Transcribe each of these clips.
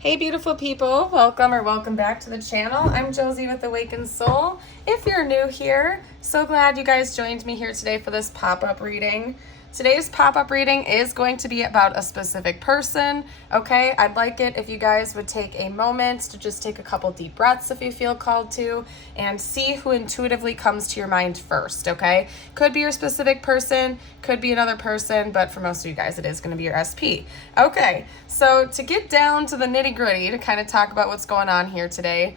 Hey beautiful people, welcome back to the channel. I'm Josie with Awakened Soul. If you're new here, so glad you guys joined me here today for this pop-up reading. Today's pop-up reading is going to be about a specific person, okay? I'd like it if you guys would take a moment to just take a couple deep breaths if you feel called to, and see who intuitively comes to your mind first, okay? Could be your specific person, could be another person, but for most of you guys it is going to be your SP. Okay, so to get down to the nitty-gritty, to kind of talk about what's going on here today,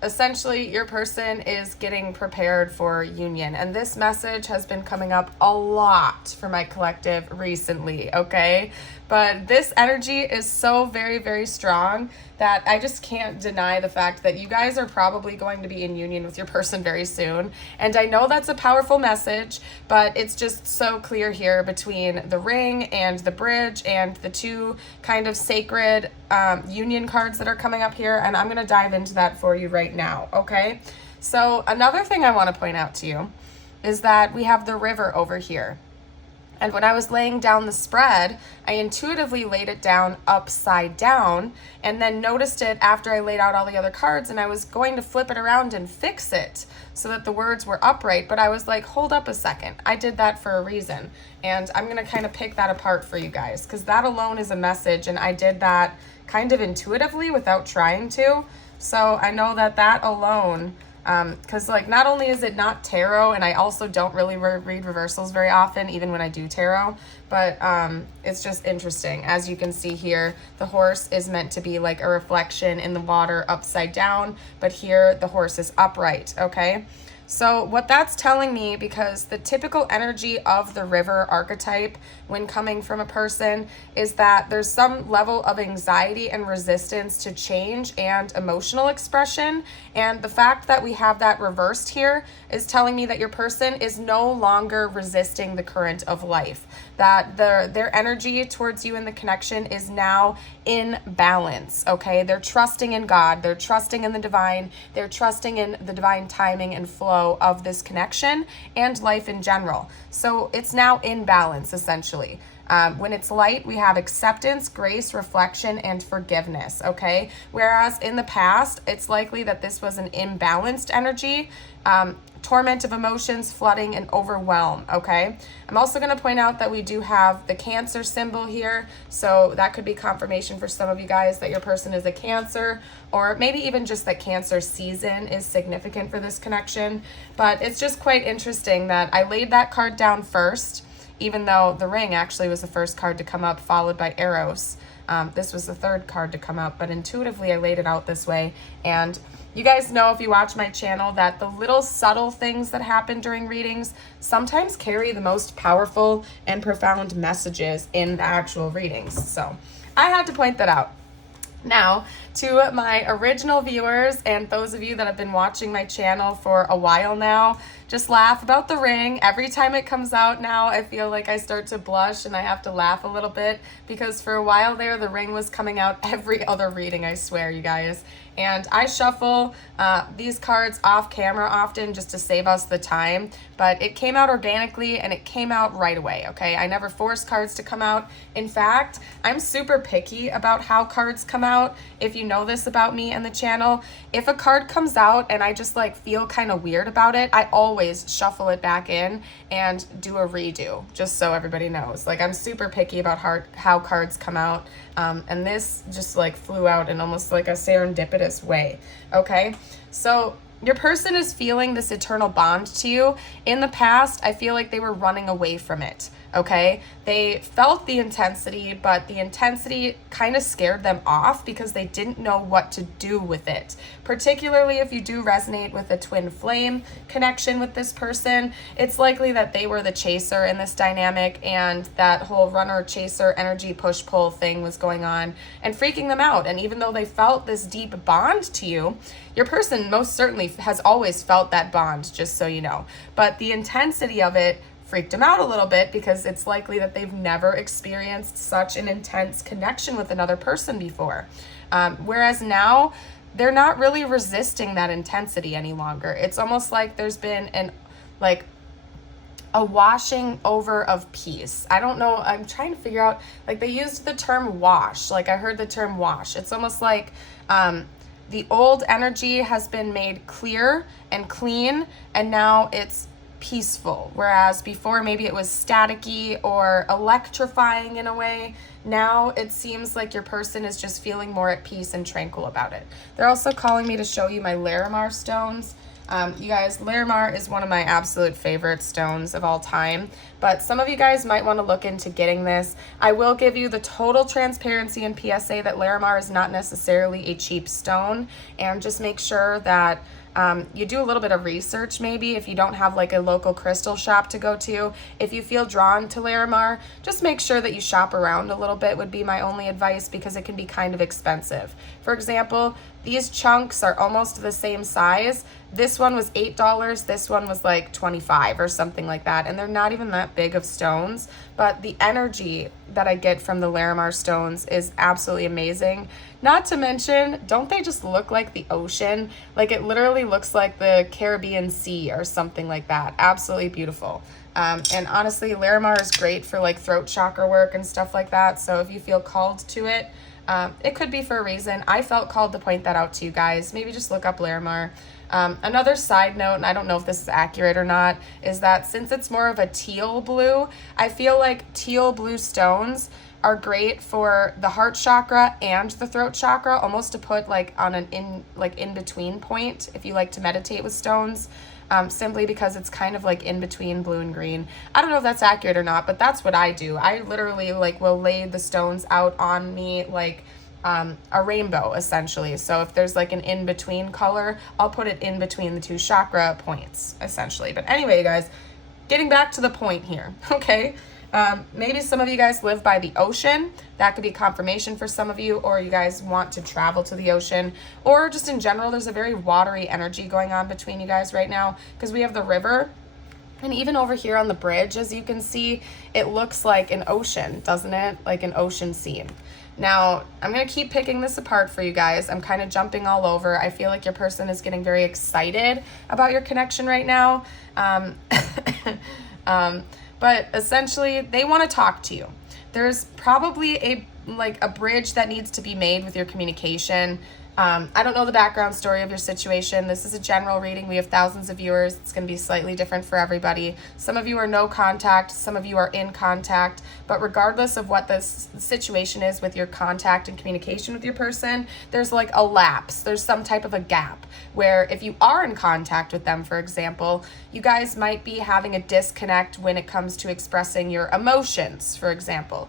essentially, your person is getting prepared for union, and this message has been coming up a lot for my collective recently, okay? But this energy is so very, very strong that I just can't deny the fact that you guys are probably going to be in union with your person very soon. And I know that's a powerful message, but it's just so clear here between the ring and the bridge and the two kind of sacred union cards that are coming up here. And I'm going to dive into that for you right now, okay? So another thing I want to point out to you is that we have the river over here. And when I was laying down the spread, I intuitively laid it down upside down and then noticed it after I laid out all the other cards, and I was going to flip it around and fix it so that the words were upright. But I was like, hold up a second. I did that for a reason. And I'm going to kind of pick that apart for you guys because that alone is a message, and I did that kind of intuitively without trying to. So I know that that alone, because like not only is it not tarot, and I also don't really read reversals very often, even when I do tarot, but it's just interesting. As you can see here, the horse is meant to be like a reflection in the water upside down, but here the horse is upright, okay? So what that's telling me, because the typical energy of the river archetype when coming from a person is that there's some level of anxiety and resistance to change and emotional expression. And the fact that we have that reversed here is telling me that your person is no longer resisting the current of life, that their energy towards you in the connection is now in balance, okay? They're trusting in God, they're trusting in the divine, they're trusting in the divine timing and flow of this connection and life in general. So it's now in balance, essentially. When it's light, we have acceptance, grace, reflection, and forgiveness, okay? Whereas in the past, it's likely that this was an imbalanced energy, torment of emotions, flooding, and overwhelm, okay? I'm also going to point out that we do have the Cancer symbol here, so that could be confirmation for some of you guys that your person is a Cancer, or maybe even just that Cancer season is significant for this connection. But it's just quite interesting that I laid that card down first, even though the ring actually was the first card to come up, followed by Eros. This was the third card to come up, but intuitively I laid it out this way. And you guys know, if you watch my channel, that the little subtle things that happen during readings sometimes carry the most powerful and profound messages in the actual readings. So I had to point that out. Now, to my original viewers and those of you that have been watching my channel for a while now, just laugh about the ring. Every time it comes out now, I feel like I start to blush and I have to laugh a little bit, because for a while there, the ring was coming out every other reading, I swear, you guys. And I shuffle these cards off camera often just to save us the time, but it came out organically and it came out right away, okay? I never force cards to come out. In fact, I'm super picky about how cards come out. If you know this about me and the channel, if a card comes out and I just like feel kind of weird about it, I always shuffle it back in and do a redo, just so everybody knows. Like, I'm super picky about how cards come out, and this just like flew out in almost like a serendipitous way, okay? So your person is feeling this eternal bond to you. In the past, I feel like they were running away from it, okay? They felt the intensity, but the intensity kind of scared them off because they didn't know what to do with it. Particularly if you do resonate with a twin flame connection with this person, it's likely that they were the chaser in this dynamic, and that whole runner-chaser energy push-pull thing was going on and freaking them out. And even though they felt this deep bond to you, your person most certainly has always felt that bond, just so you know. But the intensity of it freaked them out a little bit because it's likely that they've never experienced such an intense connection with another person before. Whereas now, they're not really resisting that intensity any longer. It's almost like there's been a washing over of peace. I don't know. I'm trying to figure out, like, they used the term wash. Like, I heard the term wash. It's almost like the old energy has been made clear and clean, and now it's peaceful. Whereas before, maybe it was staticky or electrifying in a way. Now it seems like your person is just feeling more at peace and tranquil about it. They're also calling me to show you my Larimar stones. You guys, Larimar is one of my absolute favorite stones of all time, but some of you guys might want to look into getting this. I will give you the total transparency and PSA that Larimar is not necessarily a cheap stone, and just make sure that you do a little bit of research maybe if you don't have like a local crystal shop to go to. If you feel drawn to Larimar, just make sure that you shop around a little bit would be my only advice, because it can be kind of expensive. For example, these chunks are almost the same size. This one was $8, this one was like $25 or something like that, and they're not even that big of stones, but the energy that I get from the Larimar stones is absolutely amazing. Not to mention, don't they just look like the ocean? Like, it literally looks like the Caribbean Sea or something like that. Absolutely beautiful. And honestly, Larimar is great for like throat chakra work and stuff like that, so if you feel called to it, it could be for a reason. I felt called to point that out to you guys. Maybe just look up Larimar. Another side note, and I don't know if this is accurate or not, is that since it's more of a teal blue, I feel like teal blue stones are great for the heart chakra and the throat chakra, almost to put like on an in between point if you like to meditate with stones. Simply because it's kind of like in between blue and green. I don't know if that's accurate or not, but that's what I do. I literally like will lay the stones out on me like a rainbow essentially. So if there's like an in-between color, I'll put it in between the two chakra points essentially. But anyway, guys, getting back to the point here, okay? Maybe some of you guys live by the ocean. That could be confirmation for some of you, or you guys want to travel to the ocean, or just in general, there's a very watery energy going on between you guys right now, because we have the river. And even over here on the bridge, as you can see, it looks like an ocean, doesn't it? Like an ocean scene. Now, I'm going to keep picking this apart for you guys. I'm kind of jumping all over. I feel like your person is getting very excited about your connection right now. But essentially, they want to talk to you. There's probably a bridge that needs to be made with your communication. I don't know the background story of your situation. This is a general reading. We have thousands of viewers. It's going to be slightly different for everybody. Some of you are no contact. Some of you are in contact. But regardless of what this situation is with your contact and communication with your person, there's like a lapse. There's some type of a gap where if you are in contact with them, for example, you guys might be having a disconnect when it comes to expressing your emotions, for example.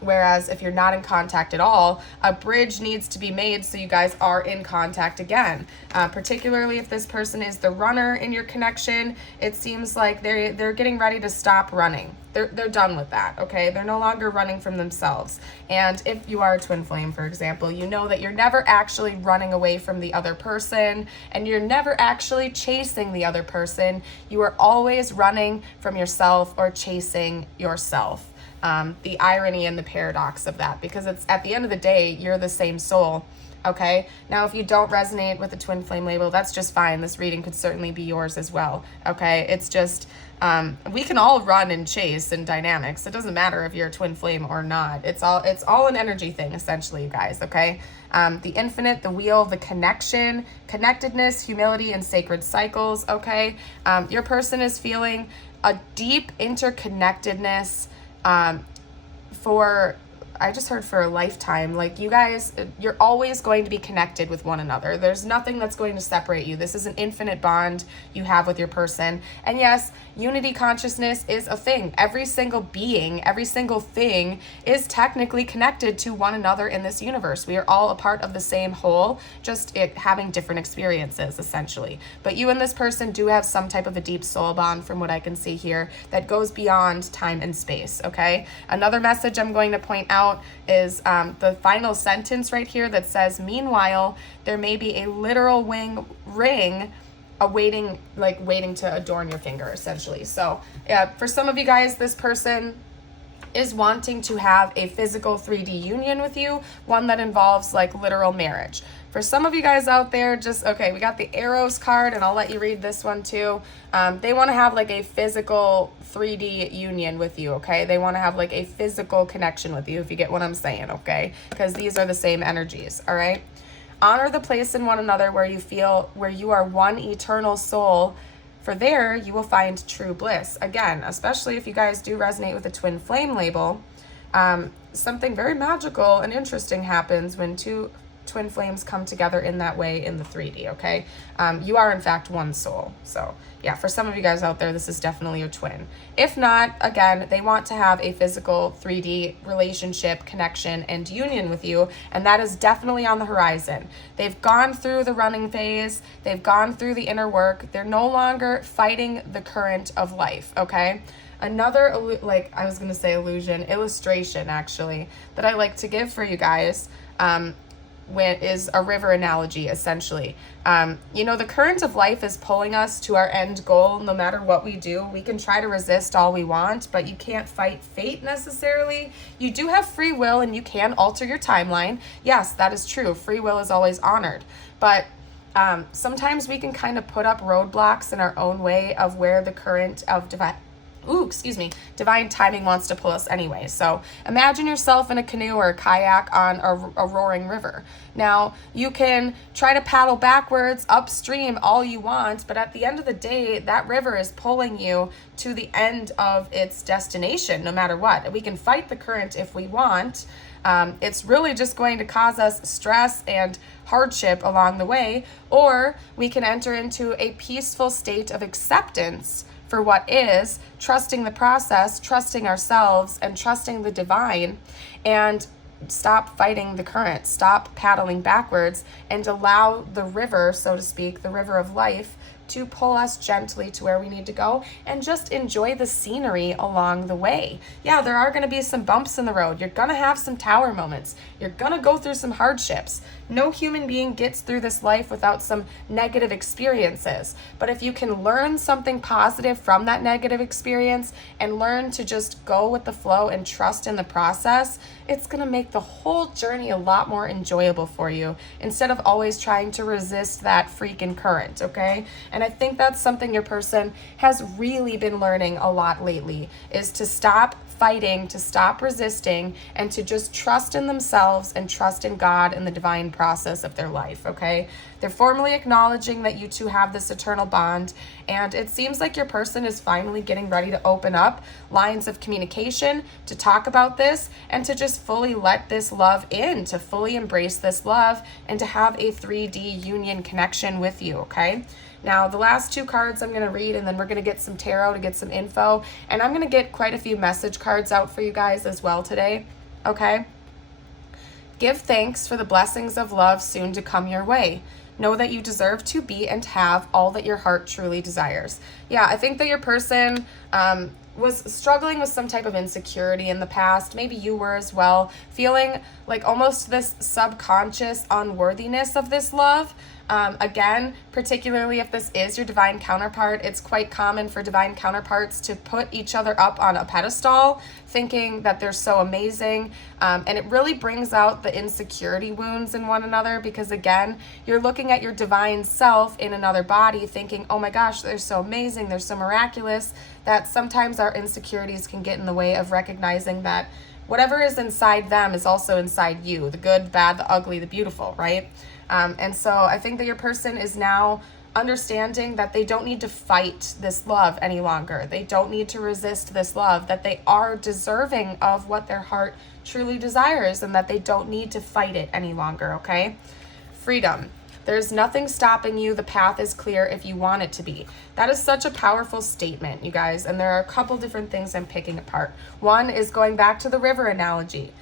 Whereas if you're not in contact at all, a bridge needs to be made so you guys are in contact again. Particularly if this person is the runner in your connection, it seems like they're getting ready to stop running. They're done with that, okay? They're no longer running from themselves. And if you are a twin flame, for example, you know that you're never actually running away from the other person, and you're never actually chasing the other person. You are always running from yourself or chasing yourself. The irony and the paradox of that, because it's at the end of the day, you're the same soul. Okay, now if you don't resonate with the twin flame label, that's just fine. This reading could certainly be yours as well. Okay, it's just we can all run and chase in dynamics. It doesn't matter if you're a twin flame or not. It's all an energy thing essentially, you guys. Okay, the infinite, the wheel, the connection, connectedness, humility, and sacred cycles. Okay, your person is feeling a deep interconnectedness I just heard for a lifetime. Like, you guys, you're always going to be connected with one another. There's nothing that's going to separate you. This is an infinite bond you have with your person. And yes, unity consciousness is a thing. Every single being, every single thing is technically connected to one another in this universe. We are all a part of the same whole, just having different experiences, essentially. But you and this person do have some type of a deep soul bond, from what I can see here, that goes beyond time and space, okay? Another message I'm going to point out is the final sentence right here that says, meanwhile, there may be a literal ring waiting to adorn your finger, essentially. So for some of you guys, this person is wanting to have a physical 3D union with you, one that involves like literal marriage. For some of you guys out there, okay, we got the Eros card, and I'll let you read this one too. They want to have like a physical 3D union with you, okay? They want to have like a physical connection with you, if you get what I'm saying, okay? Because these are the same energies, all right? Honor the place in one another where you are one eternal soul, for there you will find true bliss. Again, especially if you guys do resonate with the twin flame label, something very magical and interesting happens when two twin flames come together in that way in the 3D, okay? You are in fact one soul. So yeah, for some of you guys out there, this is definitely your twin. If not, again, they want to have a physical 3D relationship, connection, and union with you, and that is definitely on the horizon. They've gone through the running phase. They've gone through the inner work. They're no longer fighting the current of life, okay? Another, illustration actually, that I like to give for you guys, is a river analogy, essentially. The current of life is pulling us to our end goal. No matter what we do, we can try to resist all we want, but you can't fight fate necessarily. You do have free will, and you can alter your timeline. Yes, that is true. Free will is always honored. But sometimes we can kind of put up roadblocks in our own way of where the current of divine timing wants to pull us anyway. So imagine yourself in a canoe or a kayak on a roaring river. Now, you can try to paddle backwards upstream all you want, but at the end of the day, that river is pulling you to the end of its destination, no matter what. We can fight the current if we want. It's really just going to cause us stress and hardship along the way, or we can enter into a peaceful state of acceptance for what is, trusting the process, trusting ourselves, and trusting the divine, and stop fighting the current, stop paddling backwards, and allow the river, so to speak, the river of life, to pull us gently to where we need to go, and just enjoy the scenery along the way. Yeah, there are going to be some bumps in the road. You're going to have some tower moments. You're going to go through some hardships. No human being gets through this life without some negative experiences. But if you can learn something positive from that negative experience and learn to just go with the flow and trust in the process, it's going to make the whole journey a lot more enjoyable for you, instead of always trying to resist that freaking current, okay? And I think that's something your person has really been learning a lot lately, is to stop fighting, to stop resisting, and to just trust in themselves and trust in God and the divine process of their life, okay? They're formally acknowledging that you two have this eternal bond, and it seems like your person is finally getting ready to open up lines of communication, to talk about this, and to just fully let this love in, to fully embrace this love, and to have a 3D union connection with you, okay? Now, the last two cards I'm going to read, and then we're going to get some tarot to get some info, and I'm going to get quite a few message cards out for you guys as well today, okay? Give thanks for the blessings of love soon to come your way. Know that you deserve to be and have all that your heart truly desires. Yeah, I think that your person was struggling with some type of insecurity in the past. Maybe you were as well, feeling like almost this subconscious unworthiness of this love. Again, particularly if this is your divine counterpart, it's quite common for divine counterparts to put each other up on a pedestal, thinking that they're so amazing. And it really brings out the insecurity wounds in one another, because again, you're looking at your divine self in another body thinking, oh my gosh, they're so amazing, they're so miraculous, that sometimes our insecurities can get in the way of recognizing that whatever is inside them is also inside you, the good, the bad, the ugly, the beautiful, right? And so I think that your person is now understanding that they don't need to fight this love any longer. They don't need to resist this love, that they are deserving of what their heart truly desires, and that they don't need to fight it any longer, okay? Freedom. There's nothing stopping you. The path is clear if you want it to be. That is such a powerful statement, you guys. And there are a couple different things I'm picking apart. One is going back to the river analogy.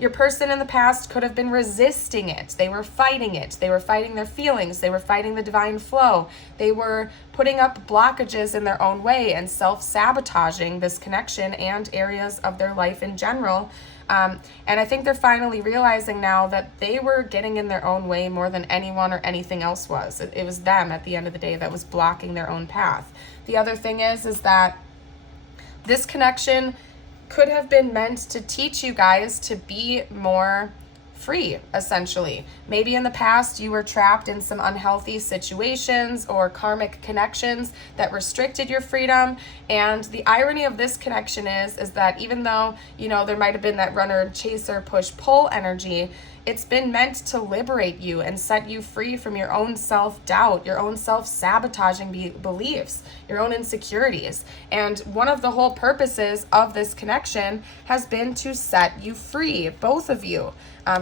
Your person in the past could have been resisting it. They were fighting it. They were fighting their feelings. They were fighting the divine flow. They were putting up blockages in their own way and self-sabotaging this connection and areas of their life in general. And I think they're finally realizing now that they were getting in their own way more than anyone or anything else was. It was them at the end of the day that was blocking their own path. The other thing is that this connection could have been meant to teach you guys to be more free, essentially. Maybe in the past you were trapped in some unhealthy situations or karmic connections that restricted your freedom. And the irony of this connection is that even though, you know, there might have been that runner, chaser, push, pull energy, it's been meant to liberate you and set you free from your own self-doubt, your own self-sabotaging beliefs, your own insecurities. And one of the whole purposes of this connection has been to set you free, both of you,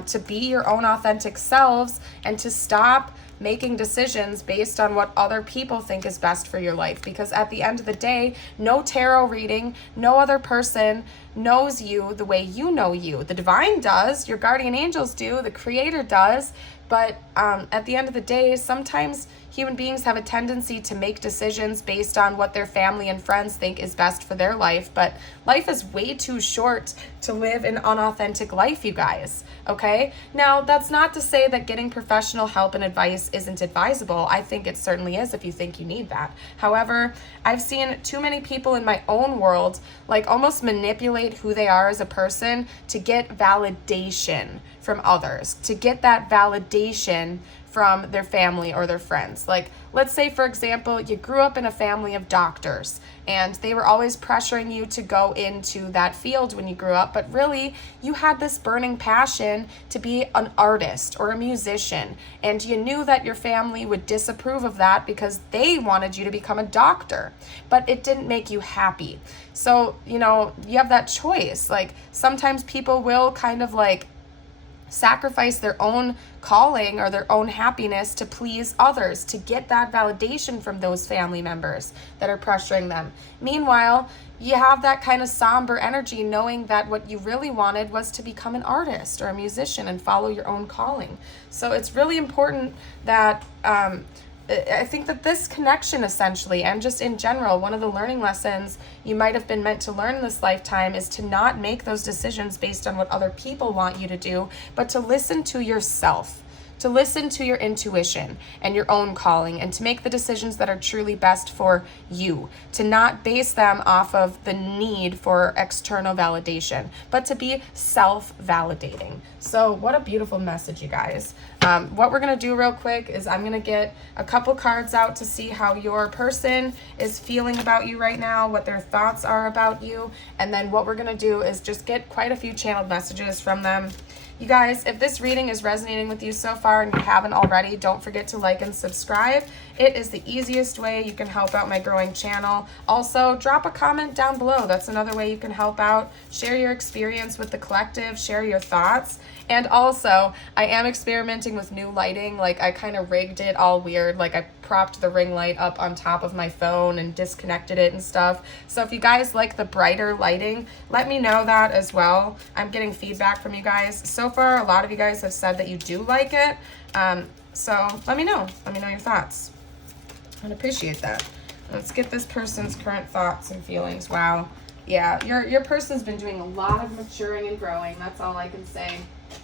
to be your own authentic selves and to stop making decisions based on what other people think is best for your life. Because at the end of the day, no tarot reading, no other person knows you the way you know you. The divine does, your guardian angels do, the creator does, but at the end of the day, sometimes human beings have a tendency to make decisions based on what their family and friends think is best for their life, but life is way too short to live an unauthentic life, you guys, okay? Now, that's not to say that getting professional help and advice isn't advisable. I think it certainly is if you think you need that. However, I've seen too many people in my own world like almost manipulate who they are as a person to get validation from others, to get that validation from their family or their friends. Like, let's say, for example, you grew up in a family of doctors and they were always pressuring you to go into that field when you grew up, but really you had this burning passion to be an artist or a musician, and you knew that your family would disapprove of that because they wanted you to become a doctor, but it didn't make you happy. So, you know, you have that choice. Like, sometimes people will kind of like sacrifice their own calling or their own happiness to please others, to get that validation from those family members that are pressuring them. Meanwhile, you have that kind of somber energy knowing that what you really wanted was to become an artist or a musician and follow your own calling. So it's really important that I think that this connection essentially, and just in general, one of the learning lessons you might have been meant to learn in this lifetime is to not make those decisions based on what other people want you to do, but to listen to yourself, to listen to your intuition and your own calling, and to make the decisions that are truly best for you, to not base them off of the need for external validation, but to be self-validating. So what a beautiful message, you guys. What we're going to do real quick is I'm going to get a couple cards out to see how your person is feeling about you right now, what their thoughts are about you, and then what we're going to do is just get quite a few channeled messages from them. You guys, if this reading is resonating with you so far and you haven't already, don't forget to like and subscribe. It is the easiest way you can help out my growing channel. Also, drop a comment down below. That's another way you can help out. Share your experience with the collective, share your thoughts. And also, I am experimenting with new lighting. Like, I kind of rigged it all weird. Like, I propped the ring light up on top of my phone and disconnected it and stuff. So if you guys like the brighter lighting, let me know that as well. I'm getting feedback from you guys. So far, a lot of you guys have said that you do like it. So let me know. Let me know your thoughts. I'd appreciate that. Let's get this person's current thoughts and feelings. Wow. Yeah, your person's been doing a lot of maturing and growing. That's all I can say.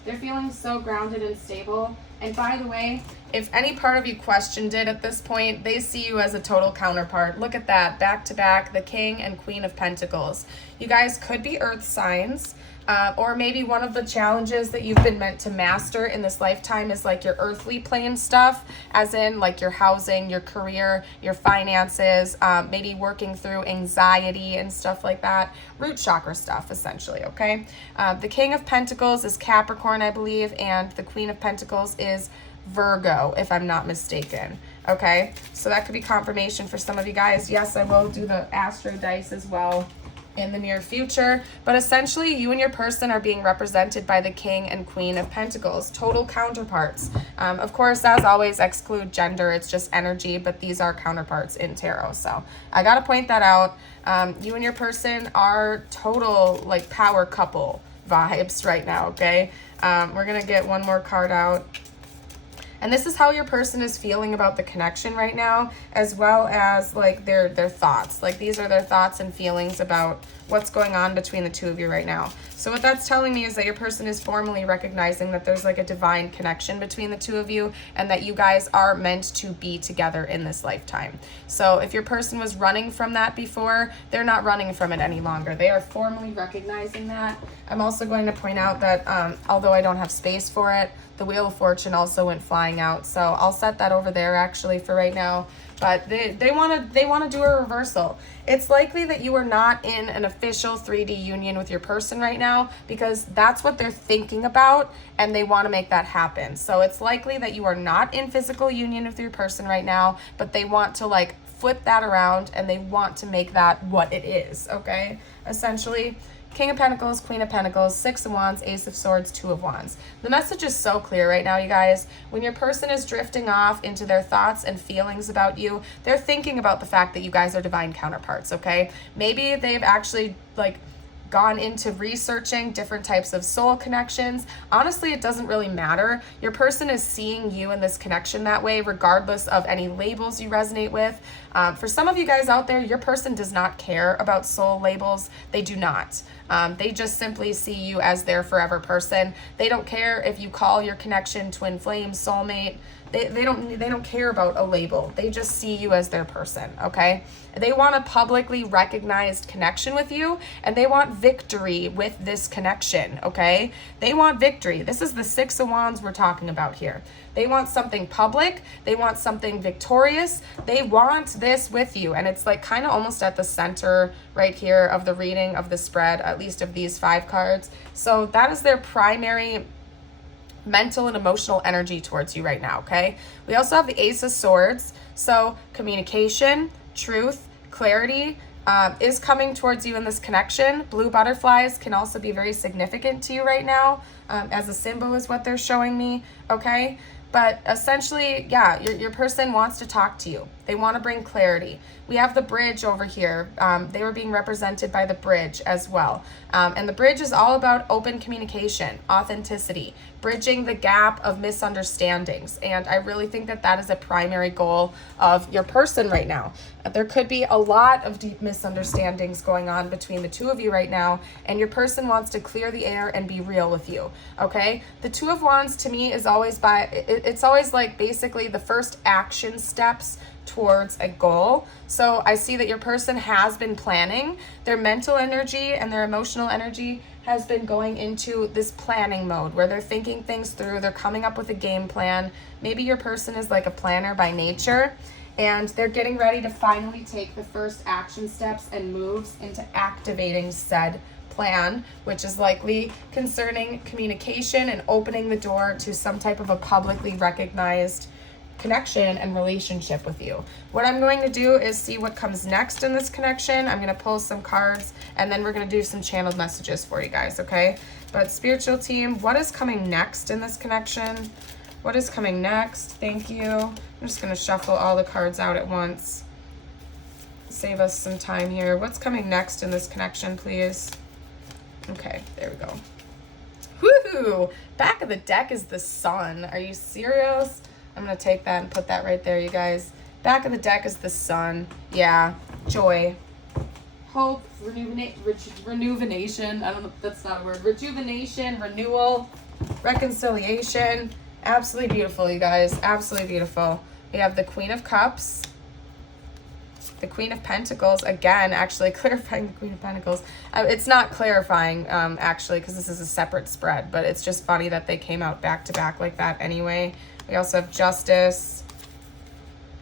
They're feeling so grounded and stable. And by the way, if any part of you questioned it at this point, they see you as a total counterpart. Look at that, back to back, the King and Queen of Pentacles. You guys could be earth signs, or maybe one of the challenges that you've been meant to master in this lifetime is like your earthly plane stuff, as in like your housing, your career, your finances, maybe working through anxiety and stuff like that. Root chakra stuff, essentially, okay? The King of Pentacles is Capricorn, I believe, and the Queen of Pentacles is Virgo, if I'm not mistaken. Okay, so that could be confirmation for some of you guys. Yes, I will do the Astro Dice as well in the near future, but essentially you and your person are being represented by the King and Queen of Pentacles, total counterparts. Of course, as always, exclude gender, it's just energy, but these are counterparts in tarot, so I gotta point that out. You and your person are total like power couple vibes right now, okay? We're gonna get one more card out. And this is how your person is feeling about the connection right now, as well as like their thoughts. Like, these are their thoughts and feelings about what's going on between the two of you right now. So what that's telling me is that your person is formally recognizing that there's like a divine connection between the two of you and that you guys are meant to be together in this lifetime. So if your person was running from that before, they're not running from it any longer. They are formally recognizing that. I'm also going to point out that although I don't have space for it, the Wheel of Fortune also went flying out. So I'll set that over there actually for right now. But they want to do a reversal. It's likely that you are not in an official 3D union with your person right now because that's what they're thinking about and they want to make that happen. So it's likely that you are not in physical union with your person right now, but they want to like flip that around and they want to make that what it is, okay? Essentially, King of Pentacles, Queen of Pentacles, Six of Wands, Ace of Swords, Two of Wands. The message is so clear right now, you guys. When your person is drifting off into their thoughts and feelings about you, they're thinking about the fact that you guys are divine counterparts, okay? Maybe they've actually like gone into researching different types of soul connections. Honestly, it doesn't really matter. Your person is seeing you in this connection that way, regardless of any labels you resonate with. For some of you guys out there, your person does not care about soul labels. They do not. They just simply see you as their forever person. They don't care if you call your connection twin flame, soulmate. They don't care about a label. They just see you as their person, okay? They want a publicly recognized connection with you, and they want victory with this connection, okay? They want victory. This is the Six of Wands we're talking about here. They want something public. They want something victorious. They want this with you, and it's like kind of almost at the center right here of the reading of the spread, at least of these 5 cards. So that is their primary mental and emotional energy towards you right now, okay? We also have the Ace of Swords. So communication, truth, clarity is coming towards you in this connection. Blue butterflies can also be very significant to you right now, as a symbol is what they're showing me, okay? But essentially, yeah, your person wants to talk to you. They want to bring clarity. We have the bridge over here. They were being represented by the bridge as well. And the bridge is all about open communication, authenticity, bridging the gap of misunderstandings. And I really think that that is a primary goal of your person right now. There could be a lot of deep misunderstandings going on between the two of you right now, and your person wants to clear the air and be real with you, okay? The Two of Wands to me is always it's always like basically the first action steps towards a goal. So I see that your person has been planning. Their mental energy and their emotional energy has been going into this planning mode where they're thinking things through. They're coming up with a game plan. Maybe your person is like a planner by nature, and they're getting ready to finally take the first action steps and moves into activating said plan, which is likely concerning communication and opening the door to some type of a publicly recognized connection and relationship with you. What I'm going to do is see what comes next in this connection. I'm going to pull some cards and then we're going to do some channeled messages for you guys, okay? But spiritual team, what is coming next in this connection? What is coming next? Thank you. I'm just going to shuffle all the cards out at once. Save us some time here. What's coming next in this connection, please? Okay, there we go. Woohoo! Back of the deck is the Sun. Are you serious? I'm going to take that and put that right there, you guys. Back of the deck is the Sun. Yeah, joy, hope, rejuvenation. I don't know if that's not a word. Rejuvenation, renewal, reconciliation. Absolutely beautiful, you guys. Absolutely beautiful. We have the Queen of Cups, the Queen of Pentacles. Again, actually clarifying the Queen of Pentacles. It's not clarifying, actually, because this is a separate spread, but it's just funny that they came out back to back like that anyway. We also have Justice,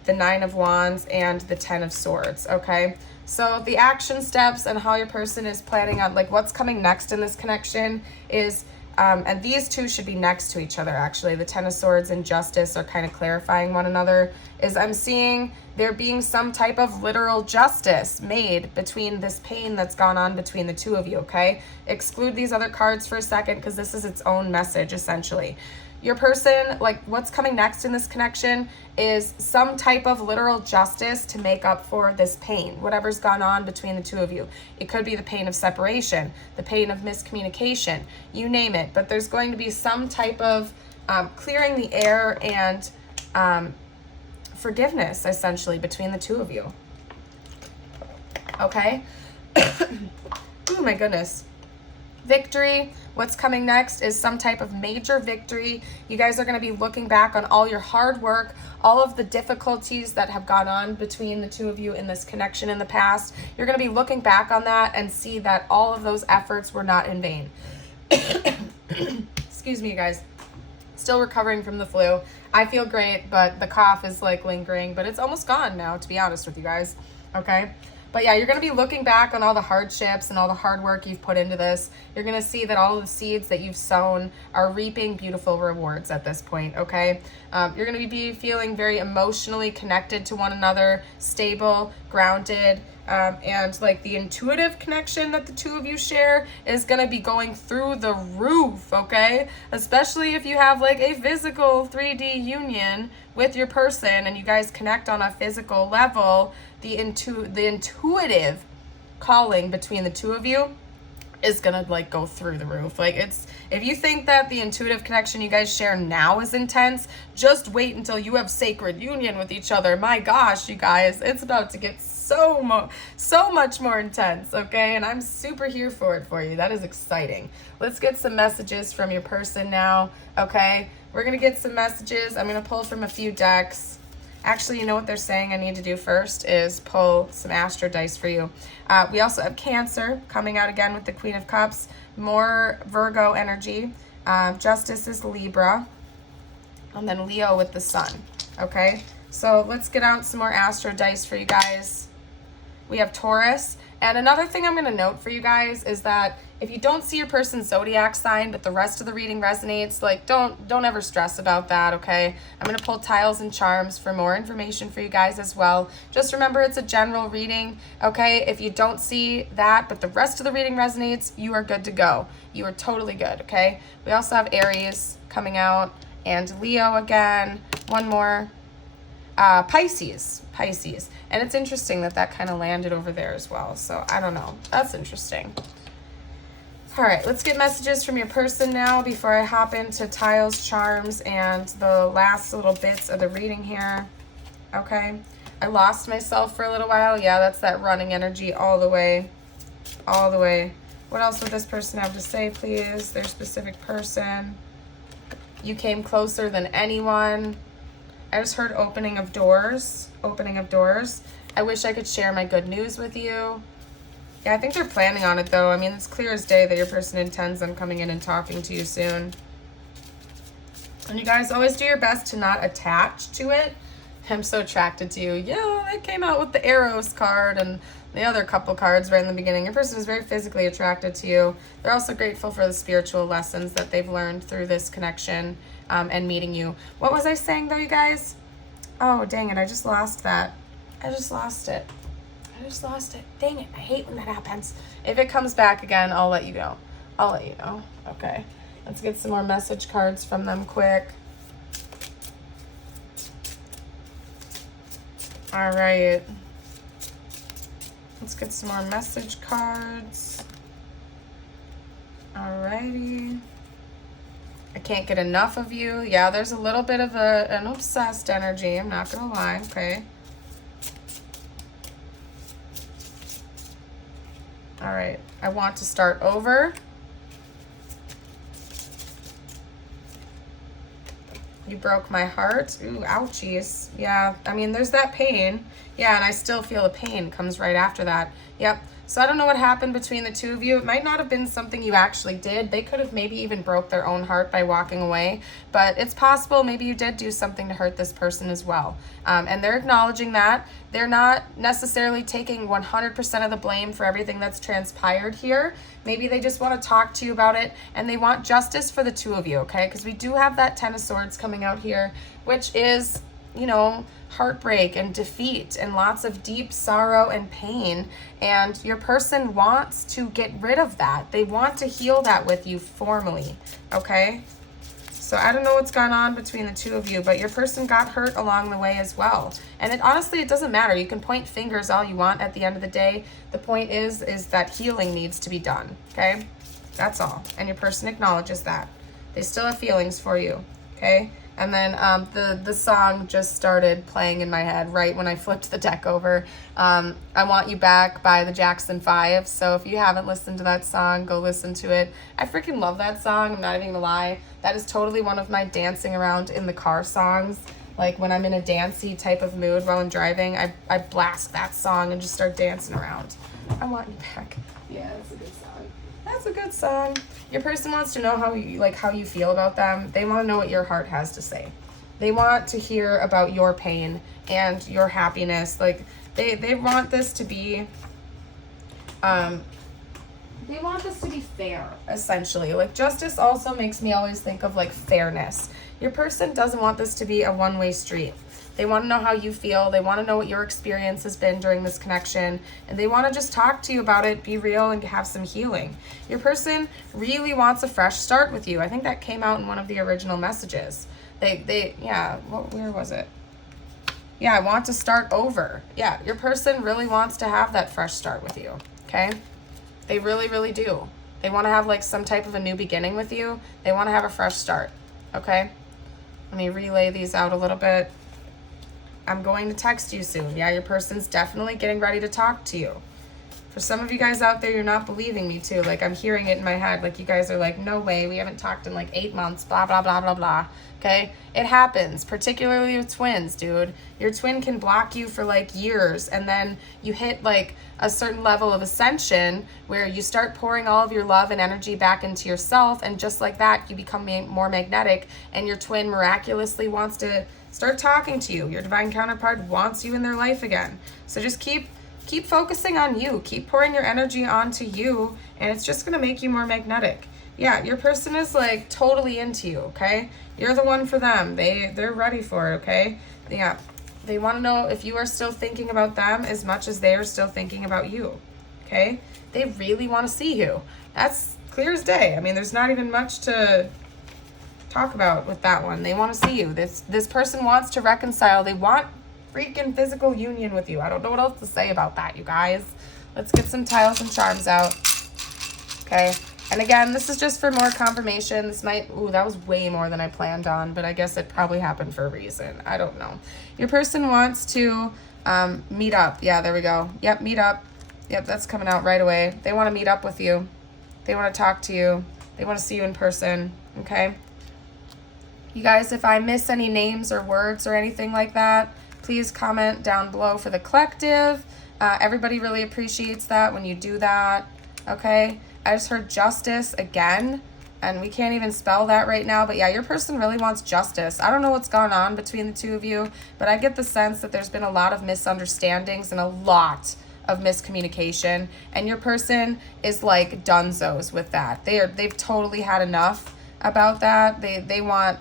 the Nine of Wands, and the Ten of Swords, okay? So the action steps and how your person is planning on, like, what's coming next in this connection is, and these two should be next to each other, actually. The Ten of Swords and Justice are kind of clarifying one another, is I'm seeing there being some type of literal justice made between this pain that's gone on between the two of you, okay? Exclude these other cards for a second because this is its own message, essentially. Your person, like what's coming next in this connection is some type of literal justice to make up for this pain, whatever's gone on between the two of you. It could be the pain of separation, the pain of miscommunication, you name it. But there's going to be some type of clearing the air and forgiveness, essentially, between the two of you. Okay? Oh my goodness. Victory. What's coming next is some type of major victory. You guys are going to be looking back on all your hard work, all of the difficulties that have gone on between the two of you in this connection in the past. You're going to be looking back on that and see that all of those efforts were not in vain. Excuse me, you guys. Still recovering from the flu. I feel great, but the cough is like lingering, but it's almost gone now, to be honest with you guys. Okay? But yeah, you're going to be looking back on all the hardships and all the hard work you've put into this. You're going to see that all of the seeds that you've sown are reaping beautiful rewards at this point, okay? You're going to be feeling very emotionally connected to one another, stable, grounded, and like the intuitive connection that the two of you share is going to be going through the roof, okay? Especially if you have like a physical 3D union with your person and you guys connect on a physical level. The intuitive calling between the two of you is gonna like go through the roof. Like, it's, if you think that the intuitive connection you guys share now is intense, just wait until you have sacred union with each other. My gosh, you guys, it's about to get so much more intense, okay? And I'm super here for it for you. That is exciting. Let's get some messages from your person now, okay? We're gonna get some messages. I'm gonna pull from a few decks. Actually, you know what they're saying I need to do first is pull some Astro dice for you. We also have Cancer coming out again with the Queen of Cups. More Virgo energy. Justice is Libra. And then Leo with the Sun. Okay? So let's get out some more Astro dice for you guys. We have Taurus. And another thing I'm going to note for you guys is that if you don't see your person's zodiac sign, but the rest of the reading resonates, like don't ever stress about that, okay? I'm going to pull tiles and charms for more information for you guys as well. Just remember it's a general reading, okay? If you don't see that, but the rest of the reading resonates, you are good to go. You are totally good, okay? We also have Aries coming out and Leo again. One more. Pisces. And it's interesting that that kind of landed over there as well. So I don't know. That's interesting. All right, let's get messages from your person now before I hop into tiles, charms, and the last little bits of the reading here. Okay. I lost myself for a little while. Yeah, that's that running energy all the way. All the way. What else would this person have to say, please? Their specific person. You came closer than anyone. I just heard opening of doors. Opening of doors. I wish I could share my good news with you. Yeah, I think they're planning on it, though. I mean, it's clear as day that your person intends on coming in and talking to you soon. And you guys always do your best to not attach to it. I'm so attracted to you. Yeah, I came out with the Eros card and the other couple cards right in the beginning. Your person is very physically attracted to you. They're also grateful for the spiritual lessons that they've learned through this connection and meeting you. What was I saying, though, you guys? Oh, dang it. I just lost that. I just lost it. Dang it. I hate when that happens. If it comes back again, I'll let you know. Okay. Let's get some more message cards from them quick. All right. Let's get some more message cards. All righty. I can't get enough of you. Yeah, there's a little bit of an obsessed energy. I'm not going to lie. Okay. All right. I want to start over. You broke my heart. Ooh, ouchies. Yeah, I mean, there's that pain. Yeah, and I still feel the pain comes right after that. Yep. So I don't know what happened between the two of you. It might not have been something you actually did. They could have maybe even broke their own heart by walking away. But it's possible maybe you did do something to hurt this person as well. And they're acknowledging that. They're not necessarily taking 100% of the blame for everything that's transpired here. Maybe they just want to talk to you about it. And they want justice for the two of you, okay? Because we do have that Ten of Swords coming out here, which is, you know, heartbreak and defeat and lots of deep sorrow and pain. And your person wants to get rid of that. They want to heal that with you formally, okay? So I don't know what's gone on between the two of you, but your person got hurt along the way as well. And honestly, it doesn't matter. You can point fingers all you want at the end of the day. The point is that healing needs to be done, okay? That's all. And your person acknowledges that. They still have feelings for you, okay? And then the song just started playing in my head right when I flipped the deck over. I Want You Back by the Jackson 5. So if you haven't listened to that song, go listen to it. I freaking love that song. I'm not even gonna lie. That is totally one of my dancing around in the car songs. Like when I'm in a dancey type of mood while I'm driving, I blast that song and just start dancing around. I Want You Back. Yeah, that's a good song. That's a good song. Your person wants to know how you feel about them. They want to know what your heart has to say. They want to hear about your pain and your happiness. Like they want this to be they want this to be fair, essentially. Like justice also makes me always think of like fairness. Your person doesn't want this to be a one-way street. They want to know how you feel. They want to know what your experience has been during this connection. And they want to just talk to you about it, be real, and have some healing. Your person really wants a fresh start with you. I think that came out in one of the original messages. Where was it? Yeah, I want to start over. Yeah, your person really wants to have that fresh start with you, okay? They really, really do. They want to have like some type of a new beginning with you. They want to have a fresh start, okay? Let me relay these out a little bit. I'm going to text you soon. Yeah, your person's definitely getting ready to talk to you. For some of you guys out there, you're not believing me too. Like I'm hearing it in my head. Like you guys are like, no way, we haven't talked in like 8 months, blah, blah, blah, blah, blah. Okay? It happens, particularly with twins, dude. Your twin can block you for like years, and then you hit like a certain level of ascension where you start pouring all of your love and energy back into yourself, and just like that, you become more magnetic, and your twin miraculously wants to start talking to you. Your divine counterpart wants you in their life again. So just keep focusing on you. Keep pouring your energy onto you, and it's just going to make you more magnetic. Yeah, your person is like totally into you, okay? You're the one for them. They're ready for it, okay? Yeah. They want to know if you are still thinking about them as much as they are still thinking about you, okay? They really want to see you. That's clear as day. I mean, there's not even much to talk about with that one. They want to see you. This person wants to reconcile. They want freaking physical union with you. I don't know what else to say about that, you guys. Let's get some tiles and charms out. Okay. And again, this is just for more confirmation. This might, that was way more than I planned on, but I guess it probably happened for a reason. I don't know. Your person wants to meet up. Yeah, there we go. Yep, meet up. Yep, that's coming out right away. They want to meet up with you. They want to talk to you. They want to see you in person. Okay. You guys, if I miss any names or words or anything like that, please comment down below for the collective. Everybody really appreciates that when you do that. Okay. I just heard justice again, and we can't even spell that right now. But yeah, your person really wants justice. I don't know what's gone on between the two of you, but I get the sense that there's been a lot of misunderstandings and a lot of miscommunication. And your person is like dunzos with that. They've totally had enough about that. They want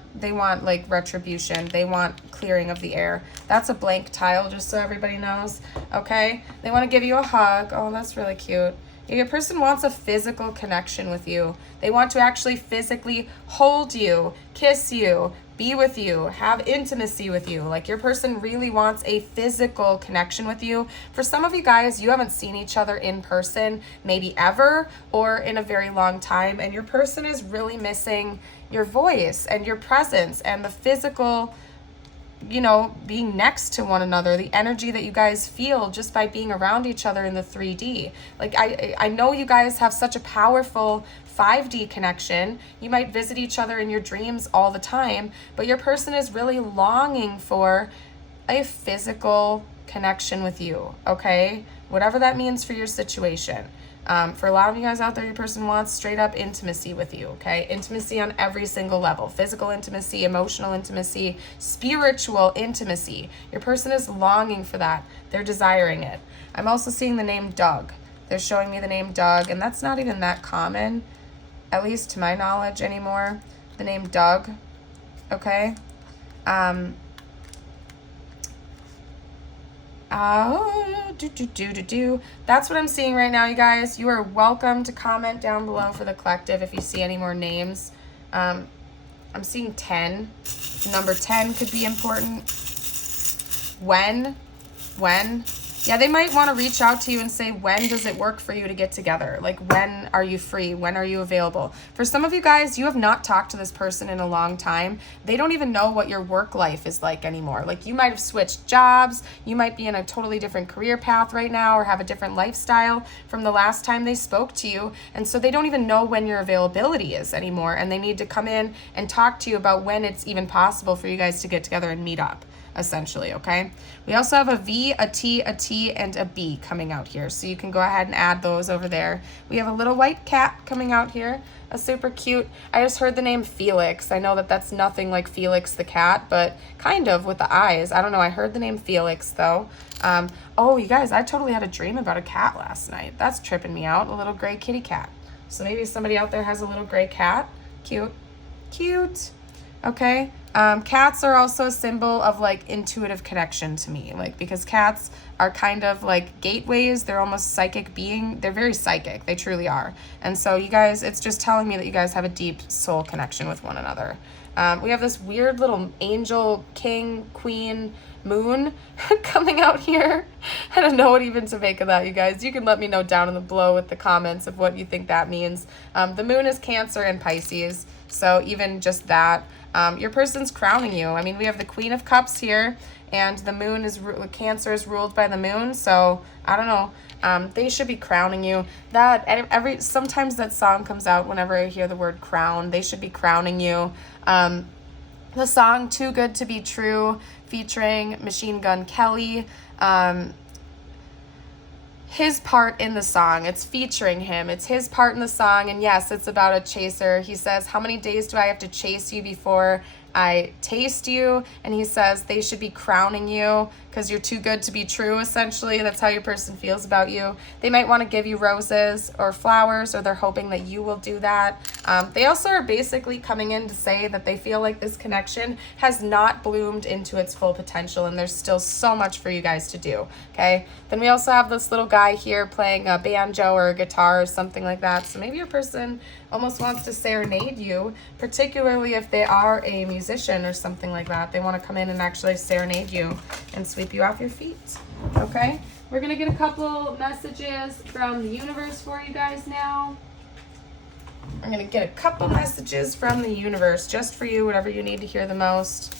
like retribution. They want clearing of the air. That's a blank tile, just so everybody knows. Okay. They want to give you a hug. Oh, that's really cute. Your person wants a physical connection with you. They want to actually physically hold you, kiss you, be with you, have intimacy with you. Like your person really wants a physical connection with you. For some of you guys, you haven't seen each other in person, maybe ever, or in a very long time. And your person is really missing your voice and your presence and the physical, being next to one another, the energy that you guys feel just by being around each other in the 3D. Like I know you guys have such a powerful 5D connection. You might visit each other in your dreams all the time, but your person is really longing for a physical connection with you, okay? Whatever that means for your situation. For a lot of you guys out there, your person wants straight up intimacy with you, okay? Intimacy on every single level. Physical intimacy, emotional intimacy, spiritual intimacy. Your person is longing for that. They're desiring it. I'm also seeing the name Doug. They're showing me the name Doug, and that's not even that common, at least to my knowledge anymore. The name Doug, okay? That's what I'm seeing right now, you guys. You are welcome to comment down below for the collective if you see any more names. I'm seeing 10. Number 10 could be important. When, Yeah, they might want to reach out to you and say, when does it work for you to get together? Like, when are you free? When are you available? For some of you guys, you have not talked to this person in a long time. They don't even know what your work life is like anymore. Like, you might have switched jobs. You might be in a totally different career path right now or have a different lifestyle from the last time they spoke to you. And so they don't even know when your availability is anymore. And they need to come in and talk to you about when it's even possible for you guys to get together and meet up, essentially, okay? We also have a V, a T, and a B coming out here. So you can go ahead and add those over there. We have a little white cat coming out here, a super cute. I just heard the name Felix. I know that that's nothing like Felix the cat, but kind of with the eyes. I don't know. I heard the name Felix though. Oh, you guys, I totally had a dream about a cat last night. That's tripping me out. A little gray kitty cat. So maybe somebody out there has a little gray cat. Cute. Cute. Okay. Cats are also a symbol of like intuitive connection to me, like, because cats are kind of like gateways. They're almost psychic being. They're very psychic. They truly are. And so you guys, it's just telling me that you guys have a deep soul connection with one another. We have this weird little angel, king, queen, moon coming out here. I don't know what even to make of that, you guys. You can let me know down in the below with the comments of what you think that means. The moon is Cancer and Pisces. So even just that, your person's crowning you. I mean, we have the Queen of Cups here, and the moon is, Cancer is ruled by the moon. So I don't know. They should be crowning you. Sometimes that song comes out whenever I hear the word crown. They should be crowning you. The song Too Good to Be True, featuring Machine Gun Kelly, his part in the song, it's featuring him, it's his part in the song, and yes, it's about a chaser. He says, how many days do I have to chase you before I taste you? And he says they should be crowning you because you're too good to be true, essentially. That's how your person feels about you. They might want to give you roses or flowers, or they're hoping that you will do that. They also are basically coming in to say that they feel like this connection has not bloomed into its full potential, and there's still so much for you guys to do, okay? Then we also have this little guy here playing a banjo or a guitar or something like that. So maybe your person almost wants to serenade you, particularly if they are a musician or something like that. They want to come in and actually serenade you and sweep you off your feet, okay? We're going to get a couple messages from the universe for you guys now. I'm going to get a couple messages from the universe just for you, whatever you need to hear the most.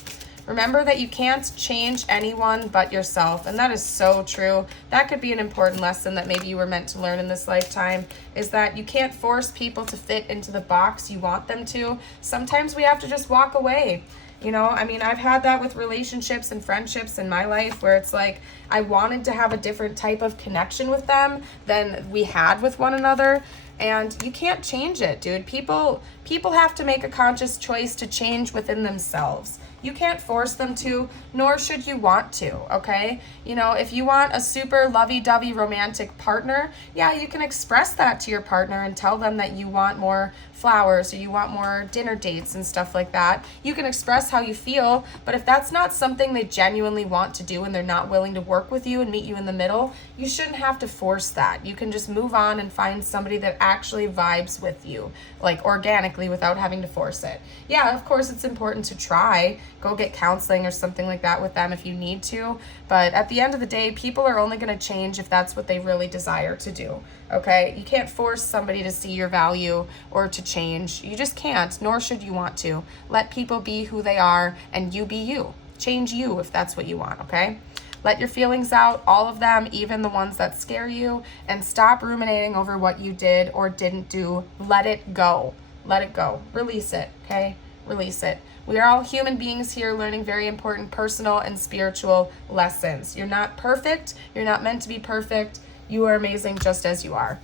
Remember that you can't change anyone but yourself, and that is so true. That could be an important lesson that maybe you were meant to learn in this lifetime, is that you can't force people to fit into the box you want them to. Sometimes we have to just walk away. You know, I mean, I've had that with relationships and friendships in my life where it's like I wanted to have a different type of connection with them than we had with one another. And you can't change it, dude. People have to make a conscious choice to change within themselves. You can't force them to, nor should you want to, okay? You know, if you want a super lovey-dovey romantic partner, yeah, you can express that to your partner and tell them that you want more flowers or you want more dinner dates and stuff like that. You can express how you feel, but if that's not something they genuinely want to do and they're not willing to work with you and meet you in the middle, you shouldn't have to force that. You can just move on and find somebody that actually vibes with you, like organically, without having to force it. Yeah, of course it's important to try. Go get counseling or something like that with them if you need to. But at the end of the day, people are only going to change if that's what they really desire to do. Okay? You can't force somebody to see your value or to change. You just can't, nor should you want to. Let people be who they are and you be you. Change you if that's what you want, okay? Let your feelings out, all of them, even the ones that scare you, and stop ruminating over what you did or didn't do. Let it go. Let it go. Release it, okay? Release it. We are all human beings here learning very important personal and spiritual lessons. You're not perfect. You're not meant to be perfect. You are amazing just as you are.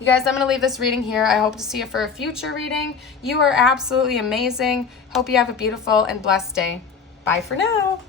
You guys, I'm going to leave this reading here. I hope to see you for a future reading. You are absolutely amazing. Hope you have a beautiful and blessed day. Bye for now.